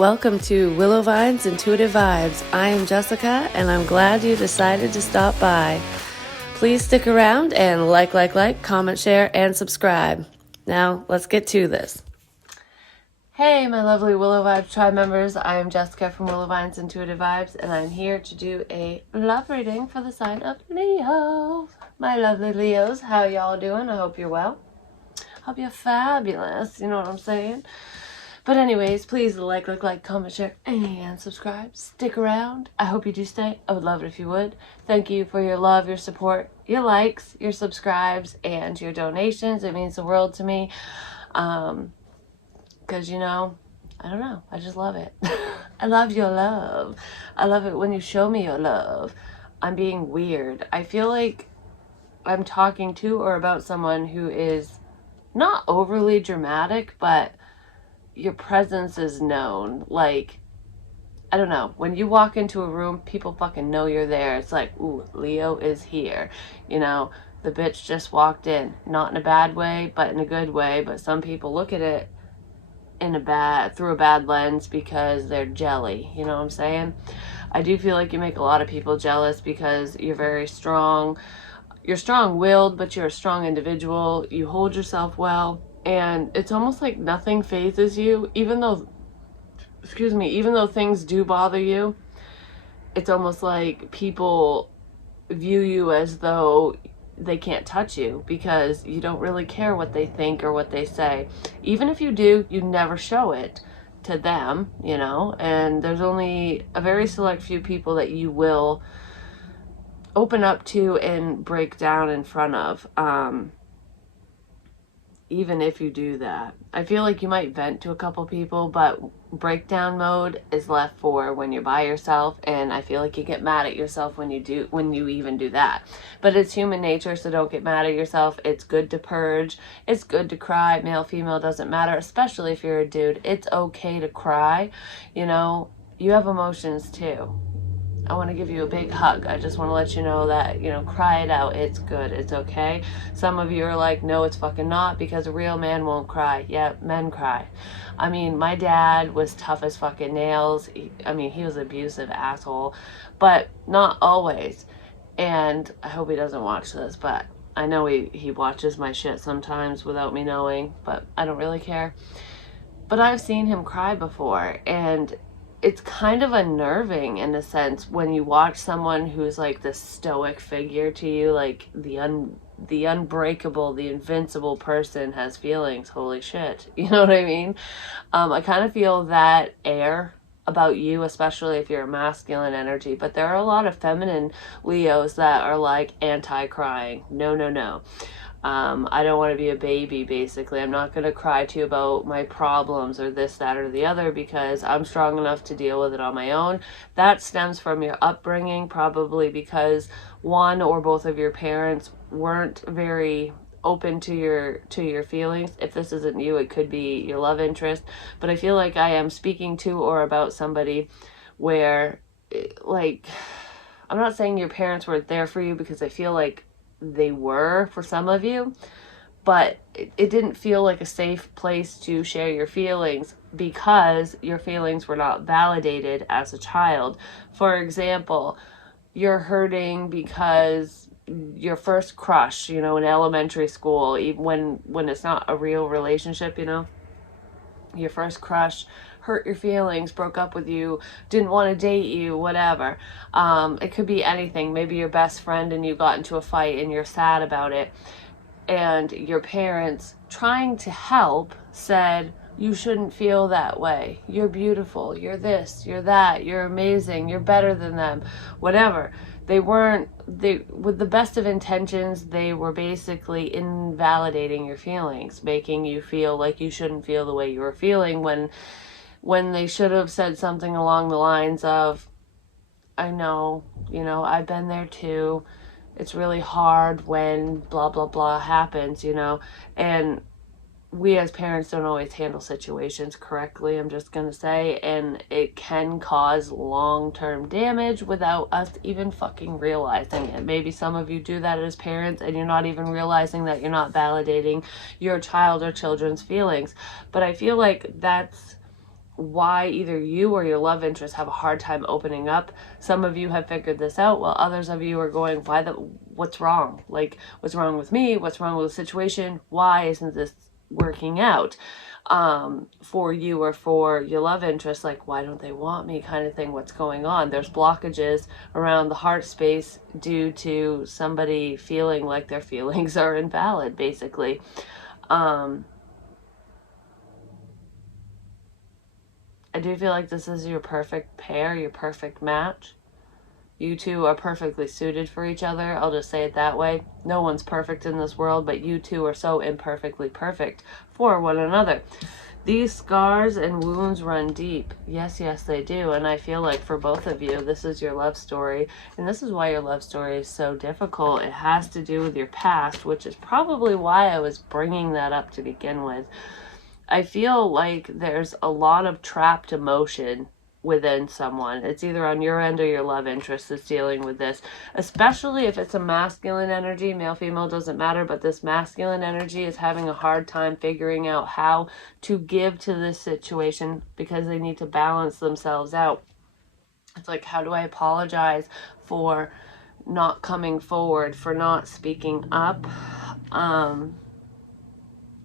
Welcome to Willow Vine's Intuitive Vibes. I am Jessica, and I'm glad you decided to stop by. Please stick around and like, comment, share, and subscribe. Now, let's get to this. Hey, my lovely Willow Vibes tribe members. I am Jessica from Willow Vine's Intuitive Vibes, and I'm here to do a love reading for the sign of Leo. My lovely Leos, how y'all doing? I hope you're well. Hope you're fabulous. You know what I'm saying? But anyways, please like, comment, share, and subscribe. Stick around. I hope you do stay. I would love it if you would. Thank you for your love, your support, your likes, your subscribes, and your donations. It means the world to me. Because, I don't know. I just love it. I love your love. I love it when you show me your love. I'm being weird. I feel like I'm talking to or about someone who is not overly dramatic, but your presence is known. Like, I don't know, when you walk into a room, people fucking know you're there. It's like, ooh, Leo is here. The bitch just walked in. Not in a bad way, but in a good way. But some people look at it through a bad lens because they're jelly. You know what I'm saying? I do feel like you make a lot of people jealous because you're very strong. You're strong-willed, but you're a strong individual. You hold yourself well. And it's almost like nothing phases you, even though things do bother you. It's almost like people view you as though they can't touch you because you don't really care what they think or what they say. Even if you do, you never show it to them, and there's only a very select few people that you will open up to and break down in front of. Even if you do that, I feel like you might vent to a couple people, but breakdown mode is left for when you're by yourself, and I feel like you get mad at yourself when you even do that. But it's human nature, so don't get mad at yourself. It's good to purge. It's good to cry. Male, female, doesn't matter, especially if you're a dude. It's okay to cry. You have emotions too. I want to give you a big hug. I just want to let you know that, cry it out. It's good. It's okay. Some of you are like, no, it's fucking not, because a real man won't cry. Yeah, men cry. I mean, my dad was tough as fucking nails. He was an abusive asshole, but not always. And I hope he doesn't watch this, but I know he watches my shit sometimes without me knowing, but I don't really care. But I've seen him cry before, and it's kind of unnerving in a sense when you watch someone who's like this stoic figure to you, like the unbreakable, the invincible person has feelings. Holy shit. You know what I mean? I kind of feel that air about you, especially if you're a masculine energy, but there are a lot of feminine Leos that are like anti-crying. No. I don't want to be a baby, basically. I'm not going to cry to you about my problems or this, that, or the other because I'm strong enough to deal with it on my own. That stems from your upbringing, probably because one or both of your parents weren't very open to your feelings. If this isn't you, it could be your love interest. But I feel like I am speaking to or about somebody where, like, I'm not saying your parents weren't there for you, because I feel like they were for some of you, but it didn't feel like a safe place to share your feelings because your feelings were not validated as a child. For example, you're hurting because your first crush, in elementary school, even when it's not a real relationship, your first crush hurt your feelings, broke up with you, didn't want to date you, whatever. It could be anything. Maybe your best friend and you got into a fight and you're sad about it. And your parents, trying to help, said, you shouldn't feel that way. You're beautiful. You're this, you're that, you're amazing. You're better than them, whatever. With the best of intentions, they were basically invalidating your feelings, making you feel like you shouldn't feel the way you were feeling when they should have said something along the lines of, I know, I've been there too. It's really hard when blah, blah, blah happens, and we as parents don't always handle situations correctly, I'm just going to say, and it can cause long-term damage without us even fucking realizing it. Maybe some of you do that as parents and you're not even realizing that you're not validating your child or children's feelings, but I feel like that's why either you or your love interest have a hard time opening up. Some of you have figured this out, while others of you are going, what's wrong? Like, what's wrong with me? What's wrong with the situation? Why isn't this working out for you or for your love interest? Like, why don't they want me, kind of thing? What's going on? There's blockages around the heart space due to somebody feeling like their feelings are invalid, basically. I do feel like this is your perfect pair, your perfect match. You two are perfectly suited for each other. I'll just say it that way. No one's perfect in this world, but you two are so imperfectly perfect for one another. These scars and wounds run deep. Yes, they do. And I feel like for both of you, this is your love story. And this is why your love story is so difficult. It has to do with your past, which is probably why I was bringing that up to begin with. I feel like there's a lot of trapped emotion within someone. It's either on your end or your love interest is dealing with this, especially if it's a masculine energy. Male, female, doesn't matter, but this masculine energy is having a hard time figuring out how to give to this situation because they need to balance themselves out. It's like, how do I apologize for not coming forward, for not speaking up,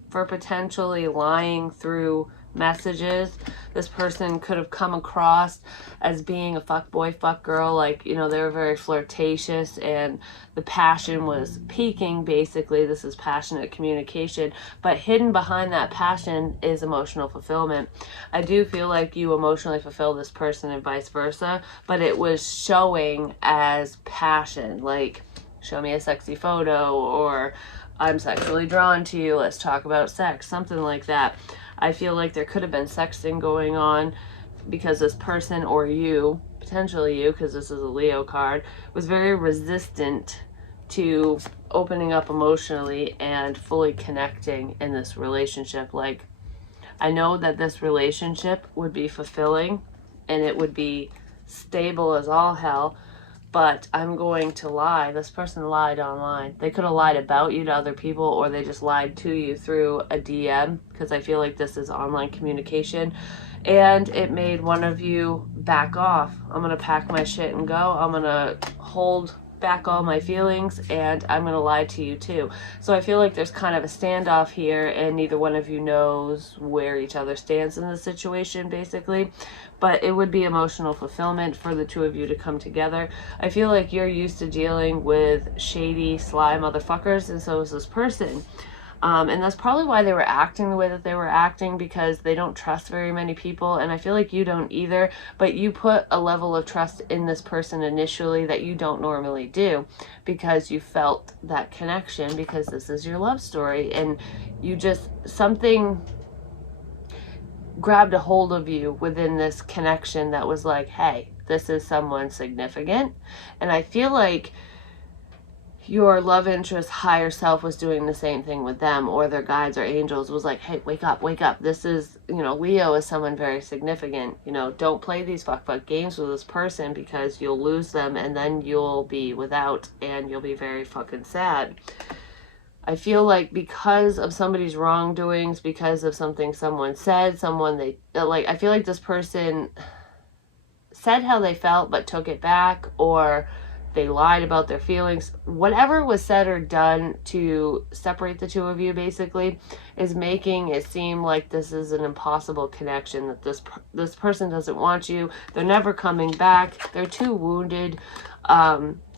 for potentially lying through messages. This person could have come across as being a fuck boy, fuck girl, like, you know, they were very flirtatious and the passion was peaking. Basically, this is passionate communication, but hidden behind that passion is emotional fulfillment. I do feel like you emotionally fulfill this person and vice versa, but it was showing as passion, like, show me a sexy photo, or I'm sexually drawn to you, let's talk about sex, something like that. I feel like there could have been sexting going on because this person, or you, potentially you, because this is a Leo card, was very resistant to opening up emotionally and fully connecting in this relationship. Like, I know that this relationship would be fulfilling and it would be stable as all hell, but I'm going to lie. This person lied online. They could have lied about you to other people, or they just lied to you through a DM, because I feel like this is online communication, and it made one of you back off. I'm going to pack my shit and go. I'm going to hold back all my feelings, and I'm going to lie to you too. So I feel like there's kind of a standoff here, and neither one of you knows where each other stands in the situation, basically. But it would be emotional fulfillment for the two of you to come together. I feel like you're used to dealing with shady, sly motherfuckers, and so is this person. And that's probably why they were acting the way that they were acting, because they don't trust very many people, and I feel like you don't either, but you put a level of trust in this person initially that you don't normally do, because you felt that connection, because this is your love story, and you just, something grabbed a hold of you within this connection that was like, hey, this is someone significant. And I feel like your love interest higher self was doing the same thing with them, or their guides or angels was like, hey, wake up, this is, you know, Leo is someone very significant, you know, don't play these fuck games with this person, because you'll lose them and then you'll be without, and you'll be very fucking sad. I feel like because of somebody's wrongdoings, because of something someone said, I feel like this person said how they felt but took it back, or they lied about their feelings. Whatever was said or done to separate the two of you, basically, is making it seem like this is an impossible connection, that this person doesn't want you, they're never coming back, they're too wounded,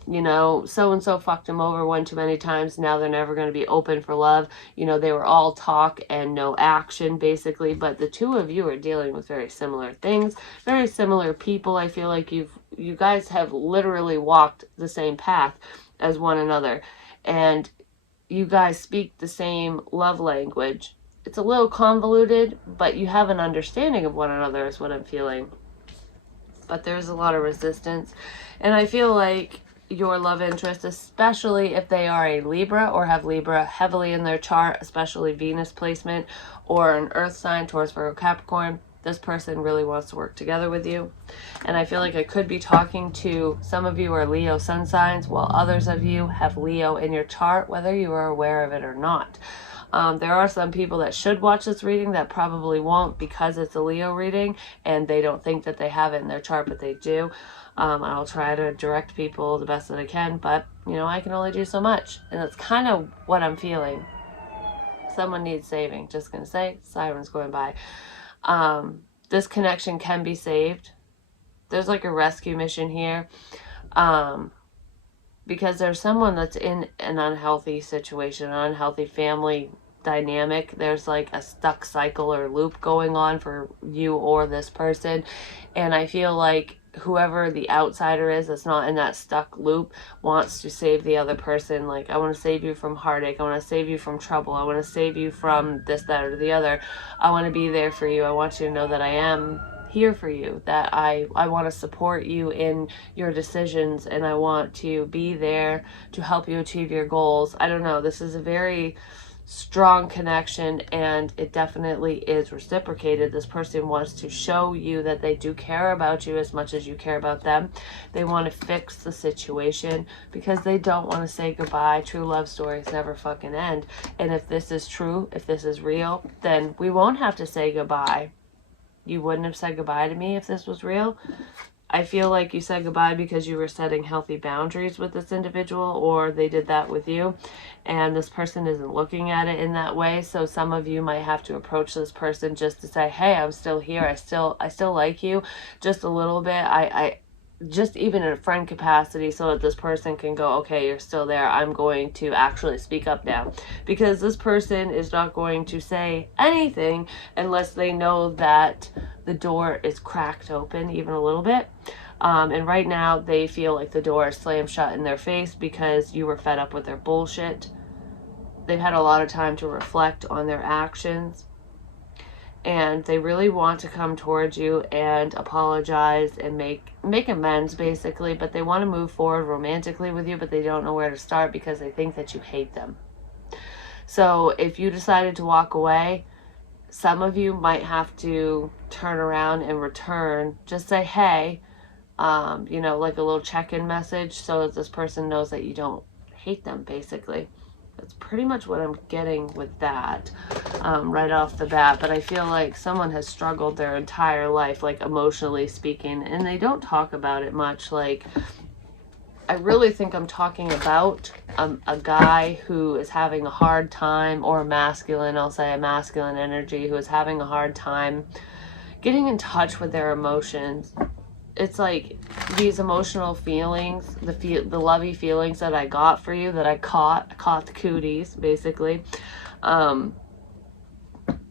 you know, so-and-so fucked them over one too many times, now they're never going to be open for love. You know, they were all talk and no action, basically, but the two of you are dealing with very similar things, very similar people. I feel like you guys have literally walked the same path as one another, and you guys speak the same love language. It's a little convoluted, but you have an understanding of one another is what I'm feeling. But there's a lot of resistance, and I feel like your love interest, especially if they are a Libra or have Libra heavily in their chart, especially Venus placement, or an earth sign, Taurus, Virgo, Capricorn, this person really wants to work together with you. And I feel like I could be talking to some of you are Leo sun signs, while others of you have Leo in your chart, whether you are aware of it or not. There are some people that should watch this reading that probably won't because it's a Leo reading and they don't think that they have it in their chart, but they do. I'll try to direct people the best that I can, but I can only do so much, and that's kind of what I'm feeling. Someone needs saving. Just gonna say, sirens going by. This connection can be saved. There's like a rescue mission here. Because there's someone that's in an unhealthy situation, an unhealthy family dynamic. There's like a stuck cycle or loop going on for you or this person. And I feel like whoever the outsider is that's not in that stuck loop wants to save the other person. Like, I want to save you from heartache. I want to save you from trouble. I want to save you from this, that, or the other. I want to be there for you. I want you to know that I am here for you, that I want to support you in your decisions, and I want to be there to help you achieve your goals. I don't know. This is a very strong connection, and it definitely is reciprocated. This person wants to show you that they do care about you as much as you care about them. They want to fix the situation because they don't want to say goodbye. True love stories never fucking end. And if this is true, if this is real, then we won't have to say goodbye. You wouldn't have said goodbye to me if this was real. I feel like you said goodbye because you were setting healthy boundaries with this individual, or they did that with you, and this person isn't looking at it in that way. So some of you might have to approach this person just to say, hey, I'm still here. I still like you just a little bit. I just even in a friend capacity, so that this person can go, okay, you're still there. I'm going to actually speak up now, because this person is not going to say anything unless they know that the door is cracked open even a little bit. And right now they feel like the door is slammed shut in their face because you were fed up with their bullshit. They've had a lot of time to reflect on their actions, and they really want to come towards you and apologize and make amends, basically, but they want to move forward romantically with you, but they don't know where to start because they think that you hate them. So if you decided to walk away, some of you might have to turn around and return. Just say, hey, like a little check-in message, so that this person knows that you don't hate them, basically. That's pretty much what I'm getting with that right off the bat. But I feel like someone has struggled their entire life, like emotionally speaking, and they don't talk about it much. Like, I really think I'm talking about a guy who is having a hard time, or I'll say a masculine energy, who is having a hard time getting in touch with their emotions. It's like these emotional feelings, the lovey feelings that I got for you, that I caught the cooties, basically.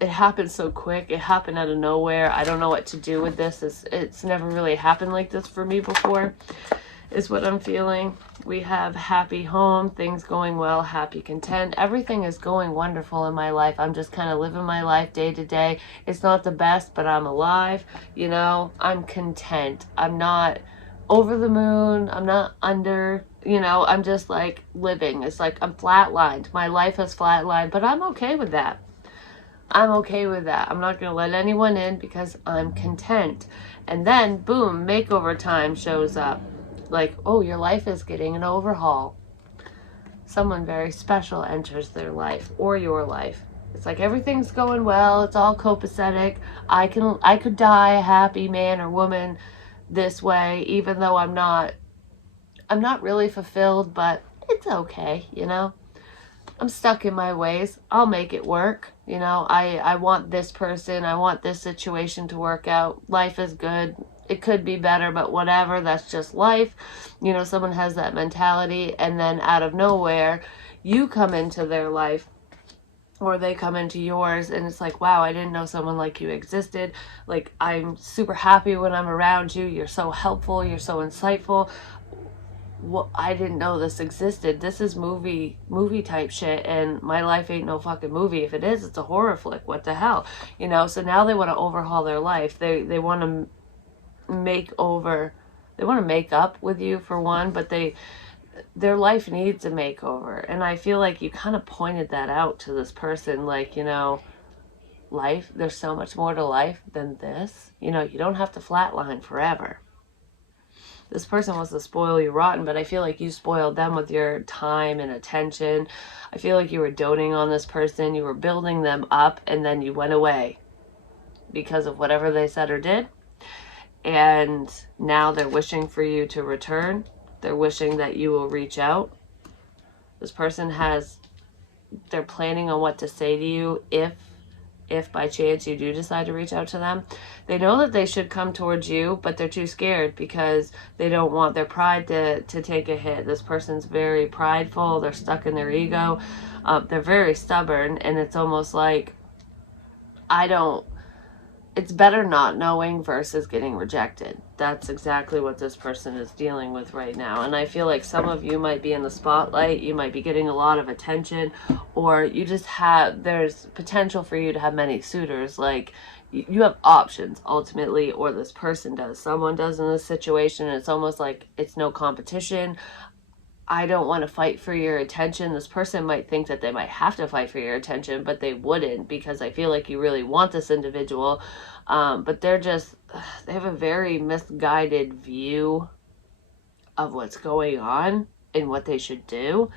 It happened so quick. It happened out of nowhere. I don't know what to do with this. It's never really happened like this for me before, is what I'm feeling. We have happy home, things going well, happy, content. Everything is going wonderful in my life. I'm just kind of living my life day to day. It's not the best, but I'm alive. I'm content. I'm not over the moon. I'm not under, I'm just like living. It's like I'm flatlined. My life has flatlined, but I'm okay with that. I'm okay with that. I'm not going to let anyone in because I'm content. And then, boom, makeover time shows up. Like, oh, your life is getting an overhaul. Someone very special enters their life, or your life. It's like everything's going well. It's all copacetic. I could die a happy man or woman this way, even though I'm not really fulfilled, but it's okay, I'm stuck in my ways. I'll make it work. I want this person. I want this situation to work out. Life is good. It could be better, but whatever. That's just life. Someone has that mentality, and then out of nowhere, you come into their life, or they come into yours, and it's like, wow, I didn't know someone like you existed. Like, I'm super happy when I'm around you. You're so helpful. You're so insightful. Well, I didn't know this existed. This is movie type shit, and my life ain't no fucking movie. If it is, it's a horror flick. What the hell? So now they want to overhaul their life. They want to make up with you, for one, but their life needs a makeover. And I feel like you kind of pointed that out to this person, like, life, there's so much more to life than this. You don't have to flatline forever. This person wants to spoil you rotten, but I feel like you spoiled them with your time and attention. I feel like you were doting on this person. You were building them up, and then you went away because of whatever they said or did. And now they're wishing for you to return. They're wishing that you will reach out. This person they're planning on what to say to you if by chance you do decide to reach out to them. They know that they should come towards you, but they're too scared because they don't want their pride to take a hit. This person's very prideful. They're stuck in their ego. They're very stubborn, and it's almost like, it's better not knowing versus getting rejected. That's exactly what this person is dealing with right now. And I feel like some of you might be in the spotlight. You might be getting a lot of attention, or you just there's potential for you to have many suitors. Like, you have options ultimately, or this person does. Someone does in this situation, and it's almost like it's no competition. I don't want to fight for your attention. This person might think that they might have to fight for your attention, but they wouldn't, because I feel like you really want this individual. But they have a very misguided view of what's going on and what they should do.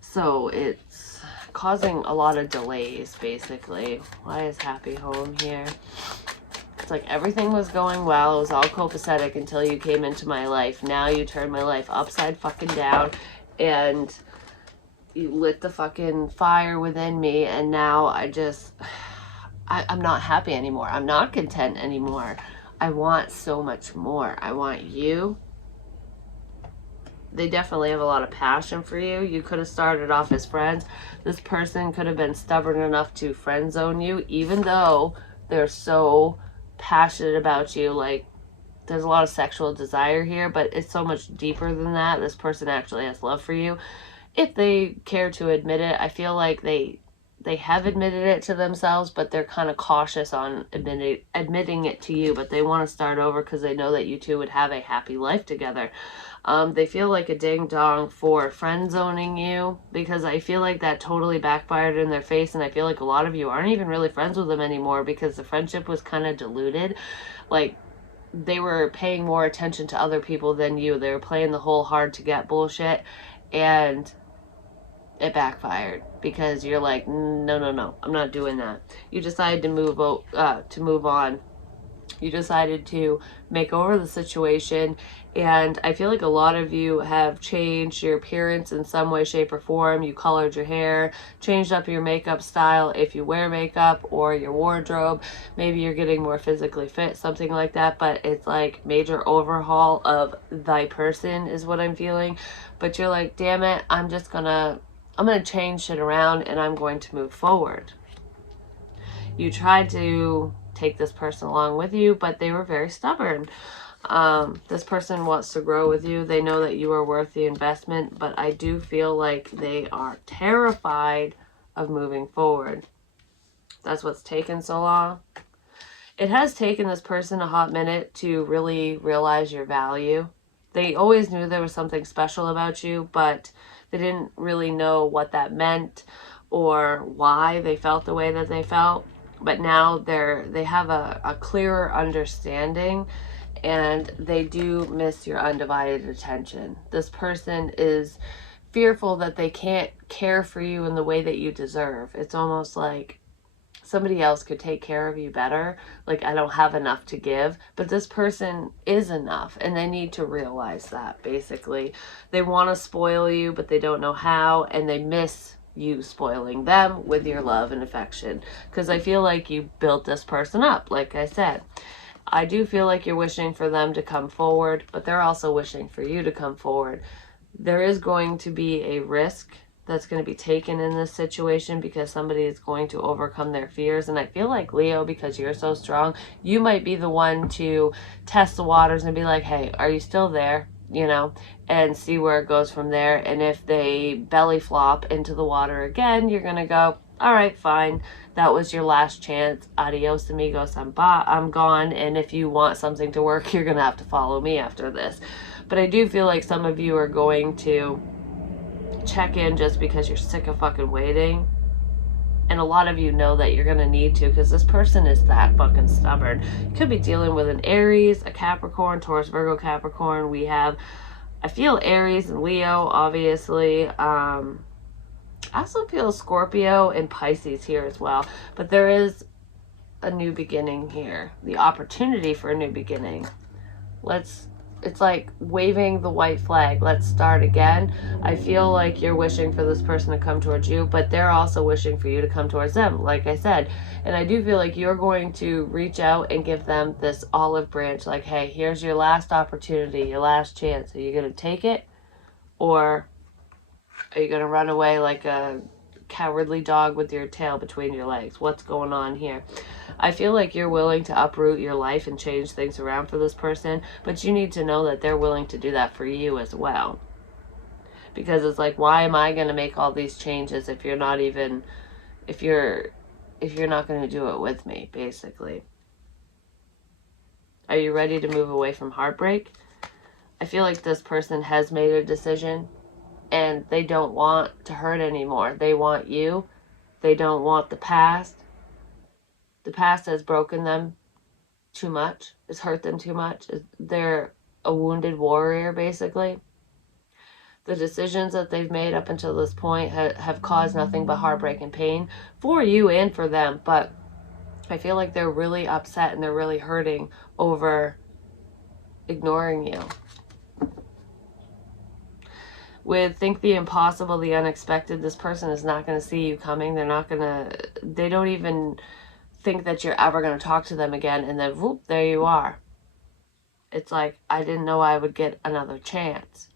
So it's causing a lot of delays, basically. Why is happy home here? It's like everything was going well. It was all copacetic until you came into my life. Now you turned my life upside fucking down, and you lit the fucking fire within me, and now I'm not happy anymore. I'm not content anymore. I want so much more. I want you. They definitely have a lot of passion for you. You could have started off as friends. This person could have been stubborn enough to friend zone you, even though they're so passionate about you. Like, there's a lot of sexual desire here, but it's so much deeper than that. This person actually has love for you, if they care to admit it. I feel like they have admitted it to themselves, but they're kind of cautious on admitting it to you. But they want to start over because they know that you two would have a happy life together. They feel like a ding dong for friend zoning you, because I feel like that totally backfired in their face, and I feel like a lot of you aren't even really friends with them anymore because the friendship was kind of diluted. Like, they were paying more attention to other people than you. They were playing the whole hard to get bullshit, and it backfired because you're like, no, I'm not doing that. You decided to move on. You decided to make over the situation, and I feel like a lot of you have changed your appearance in some way, shape, or form. You colored your hair, changed up your makeup style if you wear makeup, or your wardrobe. Maybe you're getting more physically fit, something like that, but it's like major overhaul of thy person is what I'm feeling. But you're like, damn it, I'm gonna change shit around, and I'm going to move forward. You tried to take this person along with you, but they were very stubborn. This person wants to grow with you. They know that you are worth the investment, but I do feel like they are terrified of moving forward. That's what's taken so long. It has taken this person a hot minute to really realize your value. They always knew there was something special about you, but they didn't really know what that meant or why they felt the way that they felt. But now they have a clearer understanding, and they do miss your undivided attention. This person is fearful that they can't care for you in the way that you deserve. It's almost like somebody else could take care of you better. Like, I don't have enough to give, but this person is enough, and they need to realize that. Basically, they want to spoil you, but they don't know how, and they miss you spoiling them with your love and affection, because I feel like you built this person up. Like I said, I do feel like you're wishing for them to come forward, but they're also wishing for you to come forward. There is going to be a risk that's going to be taken in this situation, because somebody is going to overcome their fears. And I feel like, Leo, because you're so strong, you might be the one to test the waters and be like, hey, are you still there? You know, and see where it goes from there. And if they belly flop into the water again, you're going to go, all right, fine. That was your last chance. Adios, amigos. I'm gone. And if you want something to work, you're going to have to follow me after this. But I do feel like some of you are going to check in just because you're sick of fucking waiting. And a lot of you know that you're going to need to, because this person is that fucking stubborn. You could be dealing with an Aries, a Capricorn, Taurus, Virgo, Capricorn. We have, I feel Aries and Leo, obviously. I also feel Scorpio and Pisces here as well. But there is a new beginning here. The opportunity for a new beginning. It's like waving the white flag. Let's start again. I feel like you're wishing for this person to come towards you, but they're also wishing for you to come towards them, like I said. And I do feel like you're going to reach out and give them this olive branch, like, hey, here's your last opportunity, your last chance. Are you going to take it? Or are you going to run away like a cowardly dog with your tail between your legs? What's going on here? I feel like you're willing to uproot your life and change things around for this person, but you need to know that they're willing to do that for you as well. Because it's like, why am I going to make all these changes if you're not even, if you're not going to do it with me, basically? Are you ready to move away from heartbreak? I feel like this person has made a decision and they don't want to hurt anymore. They want you. They don't want the past. The past has broken them too much. It's hurt them too much. They're a wounded warrior, basically. The decisions that they've made up until this point have caused nothing but heartbreak and pain for you and for them. But I feel like they're really upset and they're really hurting over ignoring you. With think the impossible, the unexpected, this person is not going to see you coming. They don't even think that you're ever going to talk to them again, and then whoop, there you are. It's like, I didn't know I would get another chance.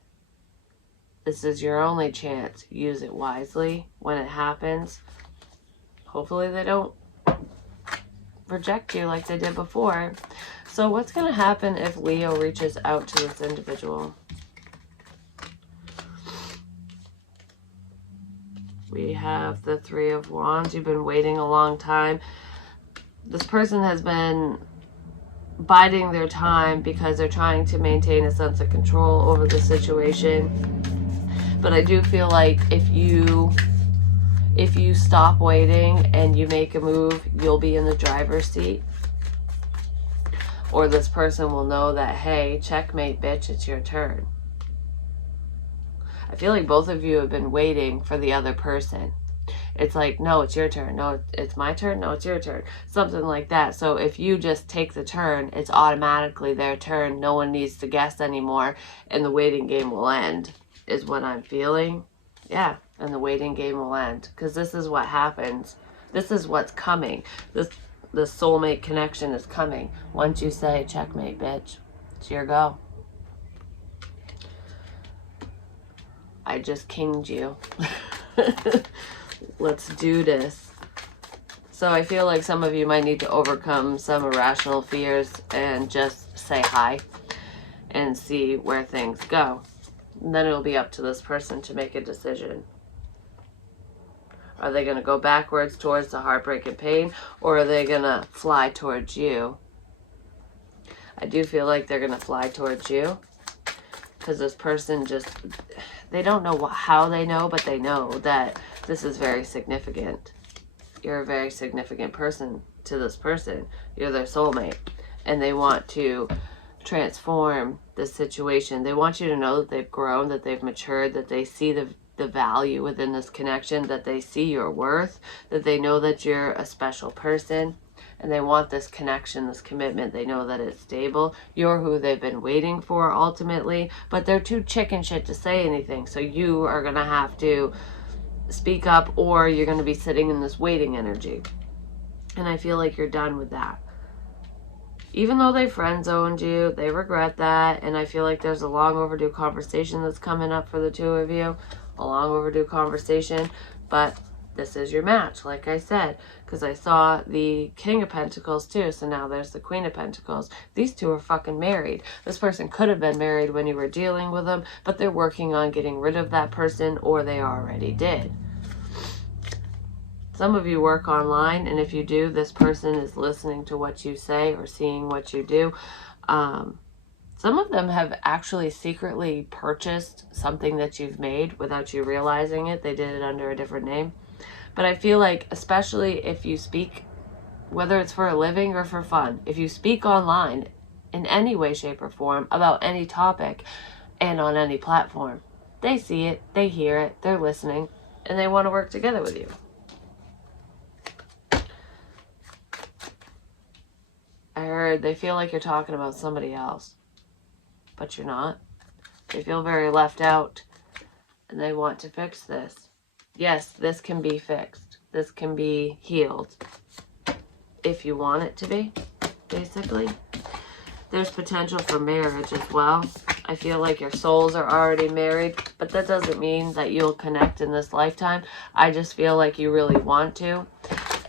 This is your only chance. Use it wisely when it happens. Hopefully they don't reject you like they did before. So what's going to happen if Leo reaches out to this individual? We have the Three of Wands. You've been waiting a long time. This person has been biding their time because they're trying to maintain a sense of control over the situation. But I do feel like if you stop waiting and you make a move, you'll be in the driver's seat. Or this person will know that, hey, checkmate, bitch, it's your turn. I feel like both of you have been waiting for the other person. It's like, no, it's your turn. No, it's my turn. No, it's your turn. Something like that. So if you just take the turn, it's automatically their turn. No one needs to guess anymore. And the waiting game will end, is what I'm feeling. Yeah, and the waiting game will end. Because this is what happens. This is what's coming. The soulmate connection is coming. Once you say, checkmate, bitch, it's your go. I just kinged you. Let's do this. So I feel like some of you might need to overcome some irrational fears and just say hi and see where things go. And then it'll be up to this person to make a decision. Are they going to go backwards towards the heartbreak and pain, or are they going to fly towards you? I do feel like they're going to fly towards you, because this person just, they don't know how they know, but they know that this is very significant. You're a very significant person to this person. You're their soulmate. And they want to transform this situation. They want you to know that they've grown, that they've matured, that they see the value within this connection, that they see your worth, that they know that you're a special person. And they want this connection, this commitment. They know that it's stable. You're who they've been waiting for ultimately, but they're too chicken shit to say anything. So you are going to have to speak up, or you're going to be sitting in this waiting energy. And I feel like you're done with that. Even though they friend zoned you, they regret that. And I feel like there's a long overdue conversation that's coming up for the two of you. A long overdue conversation. But this is your match, like I said, because I saw the King of Pentacles too, so now there's the Queen of Pentacles. These two are fucking married. This person could have been married when you were dealing with them, but they're working on getting rid of that person, or they already did. Some of you work online, and if you do, this person is listening to what you say or seeing what you do. Some of them have actually secretly purchased something that you've made without you realizing it. They did it under a different name. But I feel like, especially if you speak, whether it's for a living or for fun, if you speak online in any way, shape, or form about any topic and on any platform, they see it, they hear it, they're listening, and they want to work together with you. I heard they feel like you're talking about somebody else, but you're not. They feel very left out, and they want to fix this. Yes, this can be fixed. This can be healed if you want it to be, basically. There's potential for marriage as well. I feel like your souls are already married, but that doesn't mean that you'll connect in this lifetime. I just feel like you really want to.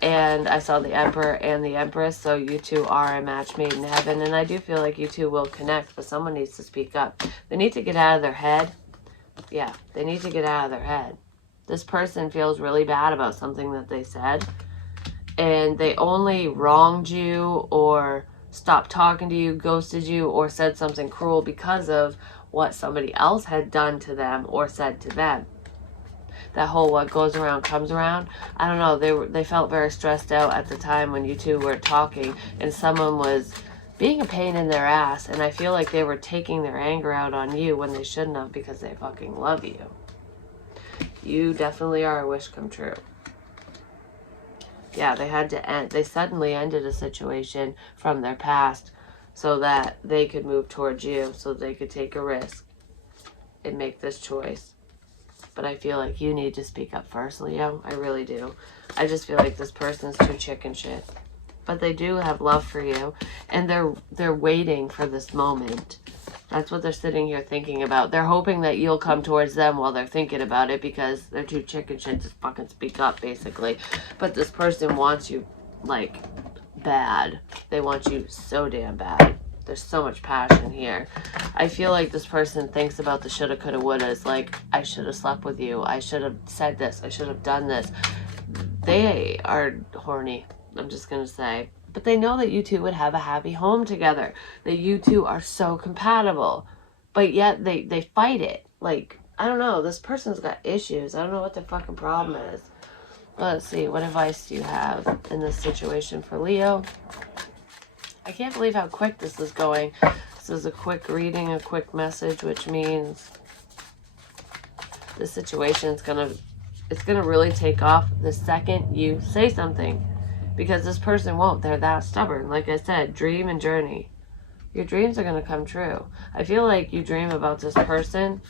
And I saw the Emperor and the Empress, so you two are a match made in heaven. And I do feel like you two will connect, but someone needs to speak up. They need to get out of their head. Yeah, they need to get out of their head. This person feels really bad about something that they said, and they only wronged you or stopped talking to you, ghosted you, or said something cruel because of what somebody else had done to them or said to them. That whole what goes around comes around. I don't know, they felt very stressed out at the time when you two were talking, and someone was being a pain in their ass, and I feel like they were taking their anger out on you when they shouldn't have, because they fucking love you. You definitely are a wish come true. Yeah, they had to end. They suddenly ended a situation from their past so that they could move towards you, so they could take a risk and make this choice. But I feel like you need to speak up first, Leo. I really do. I just feel like this person's too chicken shit. But they do have love for you, and they're waiting for this moment. That's what they're sitting here thinking about. They're hoping that you'll come towards them while they're thinking about it, because they're too chicken shit to fucking speak up, basically. But this person wants you, like, bad. They want you so damn bad. There's so much passion here. I feel like this person thinks about the shoulda, coulda, wouldas. Like, I should have slept with you. I should have said this. I should have done this. They are horny, I'm just going to say. But they know that you two would have a happy home together. That you two are so compatible. But yet they fight it. Like, I don't know. This person's got issues. I don't know what their fucking problem is. Let's see. What advice do you have in this situation for Leo? I can't believe how quick this is going. This is a quick reading, a quick message, which means this situation is it's gonna really take off the second you say something, because this person won't. They're that stubborn. Like I said, dream and journey. Your dreams are gonna come true. I feel like you dream about this person.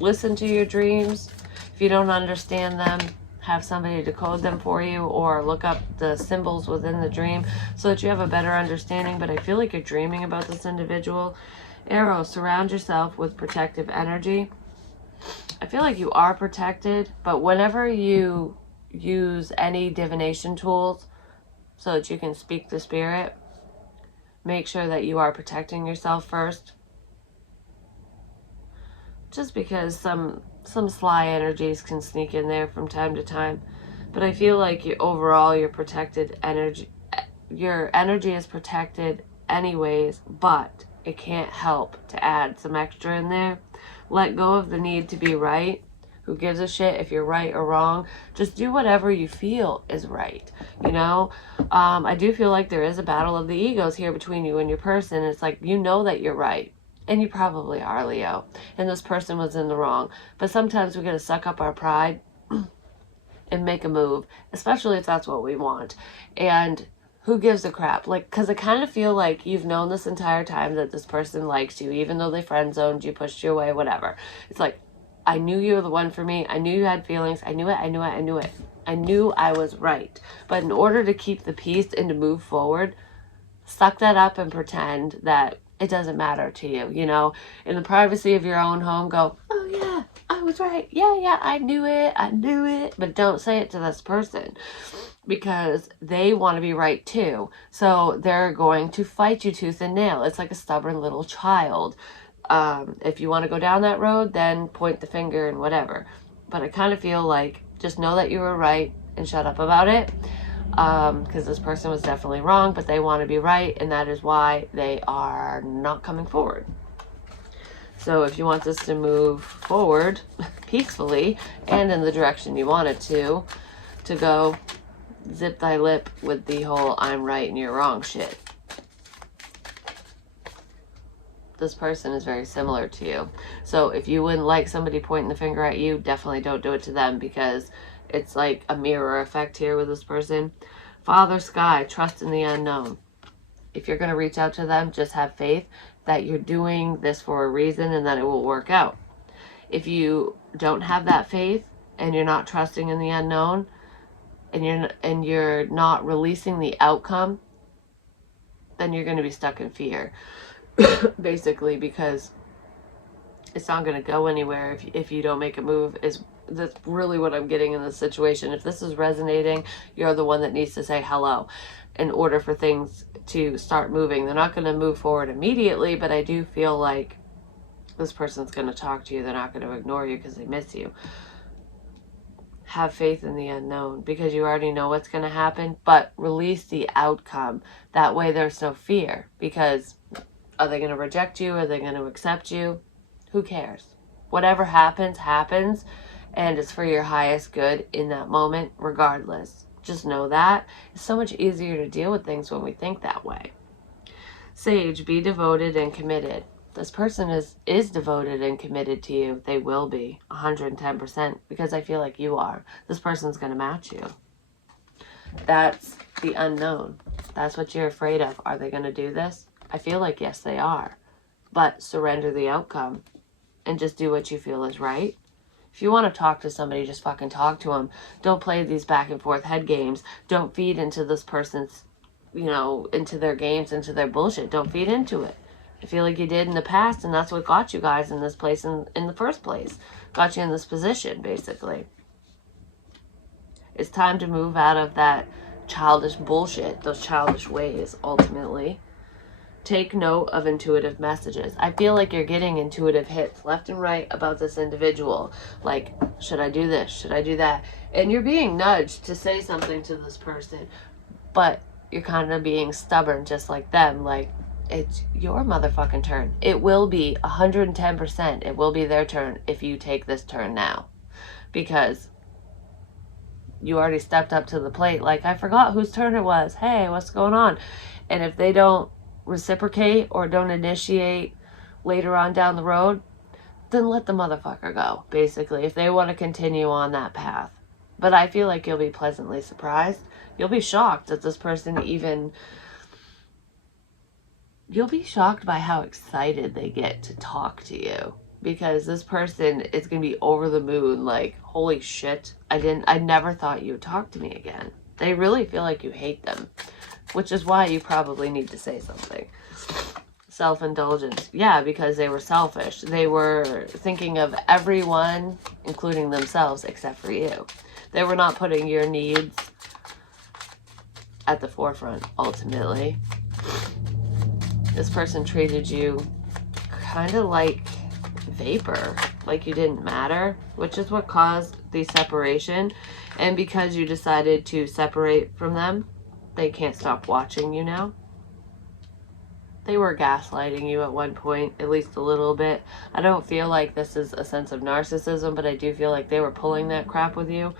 Listen to your dreams. If you don't understand them, have somebody decode them for you, or look up the symbols within the dream so that you have a better understanding. But I feel like you're dreaming about this individual. Arrow, surround yourself with protective energy. I feel like you are protected, but whenever you use any divination tools so that you can speak the spirit, make sure that you are protecting yourself first. Just because some sly energies can sneak in there from time to time. But I feel like overall your protected energy, your energy is protected anyways, but it can't help to add some extra in there. Let go of the need to be right. Who gives a shit if you're right or wrong? Just do whatever you feel is right, you know? I do feel like there is a battle of the egos here between you and your person. It's like, you know that you're right. And you probably are, Leo. And this person was in the wrong. But sometimes we got to suck up our pride and make a move, especially if that's what we want. And who gives a crap? Like, because I kind of feel like you've known this entire time that this person likes you, even though they friend zoned you, pushed you away, whatever. It's like, I knew you were the one for me. I knew you had feelings. I knew it. I knew it. I knew it. I knew I was right. But in order to keep the peace and to move forward, suck that up and pretend that it doesn't matter to you, you know? In the privacy of your own home, go, oh yeah, I was right. Yeah, I knew it. I knew it. But don't say it to this person, because they want to be right too. So they're going to fight you tooth and nail. It's like a stubborn little child. If you want to go down that road, then point the finger and whatever. But I kind of feel like just know that you were right and shut up about it. Because this person was definitely wrong, but they want to be right, and that is why they are not coming forward. So if you want this to move forward peacefully and in the direction you want it to to go zip thy lip with the whole I'm right and you're wrong shit. This person is very similar to you. So if you wouldn't like somebody pointing the finger at you, definitely don't do it to them, because it's like a mirror effect here with this person. Father Sky, trust in the unknown. If you're going to reach out to them, just have faith that you're doing this for a reason and that it will work out. If you don't have that faith and you're not trusting in the unknown and you're not releasing the outcome, then you're going to be stuck in fear. Basically, because it's not going to go anywhere if you don't make a move. That's really what I'm getting in this situation. If this is resonating, you're the one that needs to say hello in order for things to start moving. They're not going to move forward immediately, but I do feel like this person's going to talk to you. They're not going to ignore you because they miss you. Have faith in the unknown, because you already know what's going to happen, but release the outcome. That way there's no fear, because are they going to reject you? Are they going to accept you? Who cares? Whatever happens, happens, and it's for your highest good in that moment, regardless. Just know that. It's so much easier to deal with things when we think that way. Sage, be devoted and committed. This person is devoted and committed to you. They will be 110%, because I feel like you are. This person's going to match you. That's the unknown. That's what you're afraid of. Are they going to do this? I feel like yes, they are. But surrender the outcome and just do what you feel is right. If you want to talk to somebody, just fucking talk to them. Don't play these back and forth head games. Don't feed into this person's, into their games, into their bullshit. Don't feed into it. I feel like you did in the past, and that's what got you guys in this place in the first place. Got you in this position, basically. It's time to move out of that childish bullshit, those childish ways, ultimately. Take note of intuitive messages. I feel like you're getting intuitive hits left and right about this individual. Like, should I do this? Should I do that? And you're being nudged to say something to this person, but you're kind of being stubborn just like them. Like, it's your motherfucking turn. It will be 110%. It will be their turn if you take this turn now, because you already stepped up to the plate. Like, I forgot whose turn it was. Hey, what's going on? And if they don't reciprocate or don't initiate later on down the road, then let the motherfucker go, basically, if they want to continue on that path. But I feel like you'll be pleasantly surprised. You'll be shocked that this person you'll be shocked by how excited they get to talk to you, because this person is going to be over the moon, like, holy shit, I never thought you would talk to me again. They really feel like you hate them, which is why you probably need to say something. Self-indulgence. Yeah, because they were selfish. They were thinking of everyone, including themselves, except for you. They were not putting your needs at the forefront, ultimately. This person treated you kind of like vapor, like you didn't matter, which is what caused the separation. And because you decided to separate from them, they can't stop watching you now. They were gaslighting you at one point, at least a little bit. I don't feel like this is a sense of narcissism, but I do feel like they were pulling that crap with you,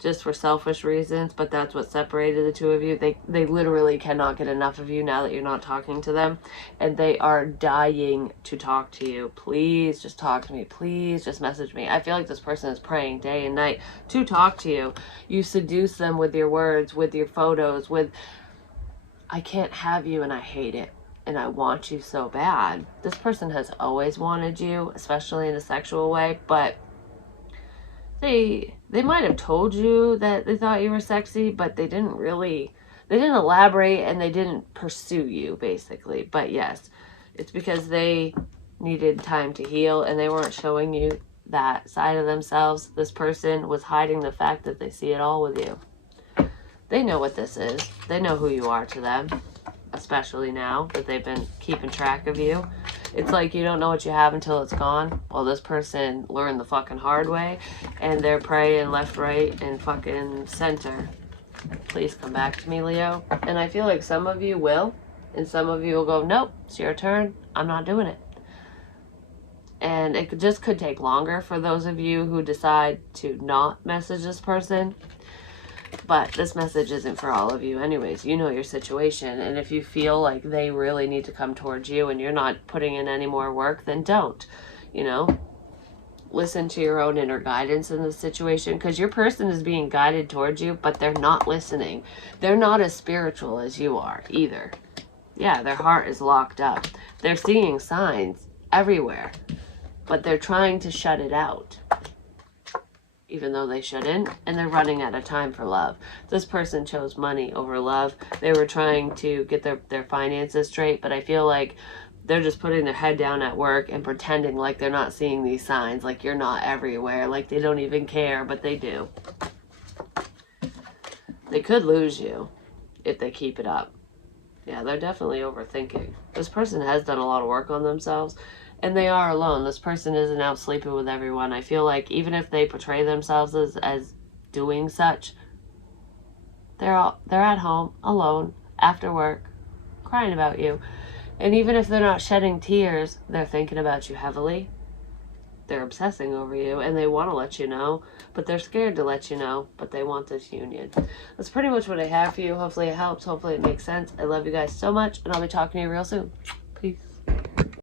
just for selfish reasons. But that's what separated the two of you. They literally cannot get enough of you now that you're not talking to them, and they are dying to talk to you. Please just talk to me. Please just message me. I feel like this person is praying day and night to talk to you. You seduce them with your words, with your photos, with, I can't have you and I hate it and I want you so bad. This person has always wanted you, especially in a sexual way, but they might have told you that they thought you were sexy, but they didn't elaborate, and they didn't pursue you, basically. But yes, it's because they needed time to heal, and they weren't showing you that side of themselves. This person was hiding the fact that they see it all with you. They know what this is. They know who you are to them, especially now that they've been keeping track of you. It's like you don't know what you have until it's gone. Well, this person learned the fucking hard way, and they're praying left, right, and fucking center. Please come back to me, Leo. And I feel like some of you will, and some of you will go, nope, it's your turn. I'm not doing it. And And it just could take longer for those of you who decide to not message this person. But this message isn't for all of you anyways. You know your situation. And if you feel like they really need to come towards you and you're not putting in any more work, then don't. You know, listen to your own inner guidance in this situation, because your person is being guided towards you, but they're not listening. They're not as spiritual as you are either. Yeah, their heart is locked up. They're seeing signs everywhere, but they're trying to shut it out, even though they shouldn't, and they're running out of time for love. This person chose money over love. They were trying to get their finances straight, but I feel like they're just putting their head down at work and pretending like they're not seeing these signs, like you're not everywhere, like they don't even care, but they do. They could lose you if they keep it up. Yeah, they're definitely overthinking. This person has done a lot of work on themselves, and they are alone. This person isn't out sleeping with everyone. I feel like even if they portray themselves as doing such, they're at home, alone, after work, crying about you. And even if they're not shedding tears, they're thinking about you heavily. They're obsessing over you, and they want to let you know, but they're scared to let you know, but they want this union. That's pretty much what I have for you. Hopefully it helps. Hopefully it makes sense. I love you guys so much, and I'll be talking to you real soon. Peace.